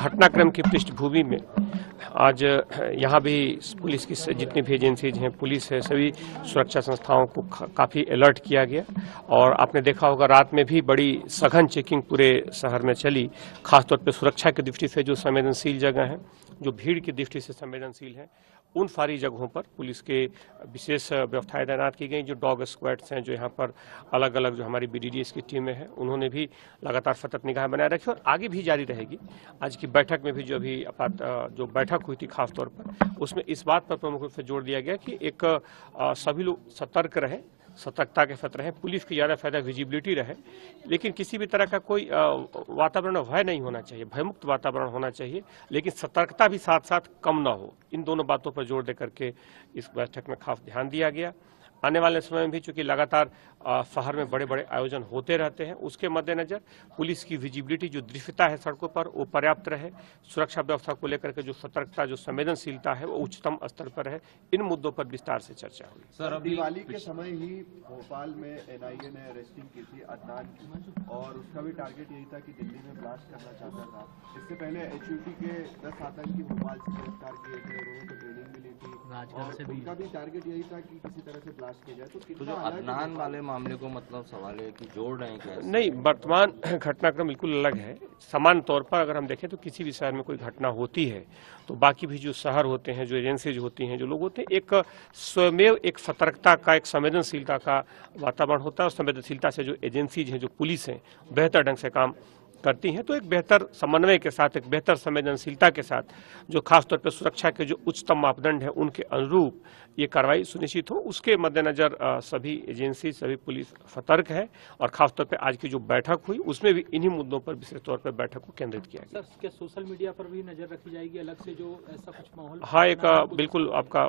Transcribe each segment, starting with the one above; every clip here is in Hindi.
घटनाक्रम की पृष्ठभूमि में आज यहाँ भी पुलिस की जितनी भी एजेंसीज हैं, पुलिस है, सभी सुरक्षा संस्थाओं को काफ़ी अलर्ट किया गया। और आपने देखा होगा रात में भी बड़ी सघन चेकिंग पूरे शहर में चली, खासतौर पर सुरक्षा की दृष्टि से जो संवेदनशील जगह हैं, जो भीड़ की दृष्टि से संवेदनशील हैं, उन सारी जगहों पर पुलिस के विशेष व्यवस्थाएं तैनात की गई। जो डॉग स्क्वाड्स हैं, जो यहाँ पर अलग अलग जो हमारी बीडीडीएस की टीमें हैं, उन्होंने भी लगातार सतत निगाह बनाए रखी और आगे भी जारी रहेगी। आज की बैठक में भी जो अभी जो बैठक हुई थी खासतौर पर, उसमें इस बात पर प्रमुख रूप से जोर दिया गया कि एक सभी लोग सतर्क रहें, सतर्कता के साथ रहें, पुलिस की ज़्यादा फायदा विजिबिलिटी रहे, लेकिन किसी भी तरह का कोई वातावरण भय नहीं होना चाहिए, भयमुक्त वातावरण होना चाहिए, लेकिन सतर्कता भी साथ साथ कम ना हो। इन दोनों बातों पर जोर देकर के इस बैठक में खास ध्यान दिया गया। आने वाले समय में भी चूंकि लगातार शहर में बड़े बड़े आयोजन होते रहते हैं, उसके मद्देनजर पुलिस की विजिबिलिटी, जो दृश्यता है सड़कों पर, वो पर्याप्त रहे। सुरक्षा व्यवस्था को लेकर के जो सतर्कता, जो संवेदनशीलता है, वो उच्चतम स्तर पर है। इन मुद्दों पर विस्तार से चर्चा हुई। सर, दिवाली के समय ही भोपाल में एनआईए ने अरेस्टिंग की थी अदनान की, और उसका भी टारगेट यही था कि दिल्ली में ब्लास्ट करना चाहता था। इससे पहले एचयूटी के 10 आतंकी भोपाल से गिरफ्तार किए थे, उनको ट्रेनिंग मिली थी और उनका भी टारगेट यही था कि किसी तरह से ब्लास्ट किया जाए। तो जो अदनान वाले मामले को मतलब सवाल है कि जोड़ रहे हैं क्या? नहीं, वर्तमान घटनाक्रम बिल्कुल अलग है। समान तौर पर अगर हम देखें तो किसी भी शहर में कोई घटना होती है तो बाकी भी जो शहर होते हैं, जो एजेंसीज होती हैं, जो लोग होते हैं, एक स्वयं एक सतर्कता का, एक संवेदनशीलता का वातावरण होता है। और संवेदनशीलता से जो एजेंसीज हैं, जो पुलिस हैं, बेहतर ढंग से काम करती हैं। तो एक बेहतर समन्वय के साथ, एक बेहतर संवेदनशीलता के साथ, जो खासतौर पर सुरक्षा के जो उच्चतम मापदंड हैं, उनके अनुरूप ये कार्रवाई सुनिश्चित हो, उसके मद्देनजर सभी एजेंसी, सभी पुलिस सतर्क है। और खासतौर पर आज की जो बैठक हुई, उसमें भी इन्हीं मुद्दों पर विशेष तौर पर बैठक को केंद्रित किया गया। सर, क्या सोशल मीडिया पर भी नजर रखी जाएगी अलग से, जो ऐसा कुछ माहौल? हाँ, एक बिल्कुल आपका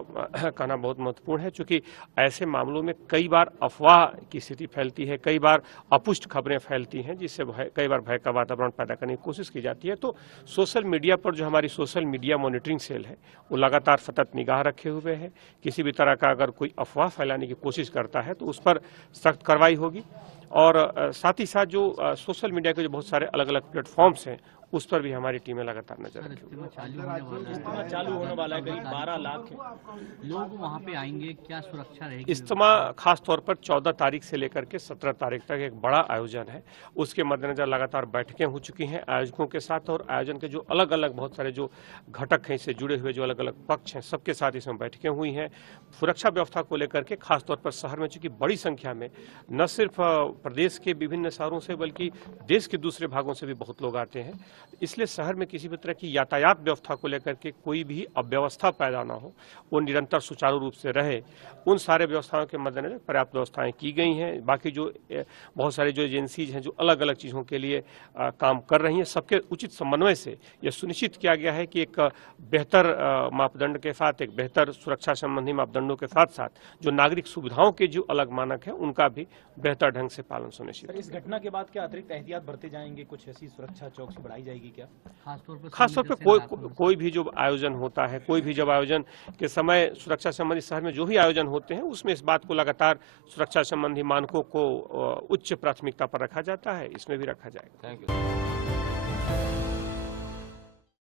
कहना बहुत महत्वपूर्ण है, क्योंकि ऐसे मामलों में कई बार अफवाह की स्थिति फैलती है, कई बार अपुष्ट खबरें फैलती हैं, जिससे कई बार भय का वातावरण पैदा करने की कोशिश की जाती है। तो सोशल मीडिया पर जो हमारी सोशल मीडिया मॉनिटरिंग सेल है, वो लगातार सतत निगाह रखे हुए है। किसी भी तरह का अगर कोई अफवाह फैलाने की कोशिश करता है तो उस पर सख्त कार्रवाई होगी। और साथ ही साथ जो सोशल मीडिया के जो बहुत सारे अलग अलग प्लेटफॉर्म्स हैं, उस पर भी हमारी टीमें लगातार नजर रखी हुई है। चालू होने वाला है, करीब 12 लाख लोग वहां पे आएंगे, क्या सुरक्षा रहेगी? इज्तिमा खास तौर पर 14 तारीख से लेकर के 17 तारीख तक एक बड़ा आयोजन है। उसके मद्देनजर लगातार बैठकें हो चुकी हैं आयोजकों के साथ, और आयोजन के जो अलग अलग बहुत सारे जो घटक हैं, इससे जुड़े हुए जो अलग अलग पक्ष हैं, सबके साथ इसमें बैठकें हुई हैं। सुरक्षा व्यवस्था को लेकर के खासतौर पर शहर में चूंकि बड़ी संख्या में न सिर्फ प्रदेश के विभिन्न शहरों से बल्कि देश के दूसरे भागों से भी बहुत लोग आते हैं, इसलिए शहर में किसी भी तरह की यातायात व्यवस्था को लेकर के कोई भी अव्यवस्था पैदा ना हो, वो निरंतर सुचारू रूप से रहे, उन सारे व्यवस्थाओं के मद्देनजर पर्याप्त व्यवस्थाएं की गई हैं। बाकी जो बहुत सारी जो एजेंसीज हैं, जो अलग अलग चीज़ों के लिए काम कर रही हैं, सबके उचित समन्वय से यह सुनिश्चित किया गया है कि एक बेहतर मापदंड के साथ, एक बेहतर सुरक्षा संबंधी मापदंडों के साथ साथ जो नागरिक सुविधाओं के जो अलग मानक है, उनका भी बेहतर ढंग से पालन सुनिश्चित। इस घटना के बाद क्या अतिरिक्त एहतियात बरते जाएंगे? कुछ ऐसी सुरक्षा चौकसी बढ़ाई जाएगी क्या? खासतौर पर कोई भी जो आयोजन होता है, कोई भी जब आयोजन के समय सुरक्षा संबंधी शहर में जो भी आयोजन होते हैं, उसमें इस बात को लगातार सुरक्षा संबंधी मानकों को उच्च प्राथमिकता पर रखा जाता है, इसमें भी रखा जाएगा। Thank you.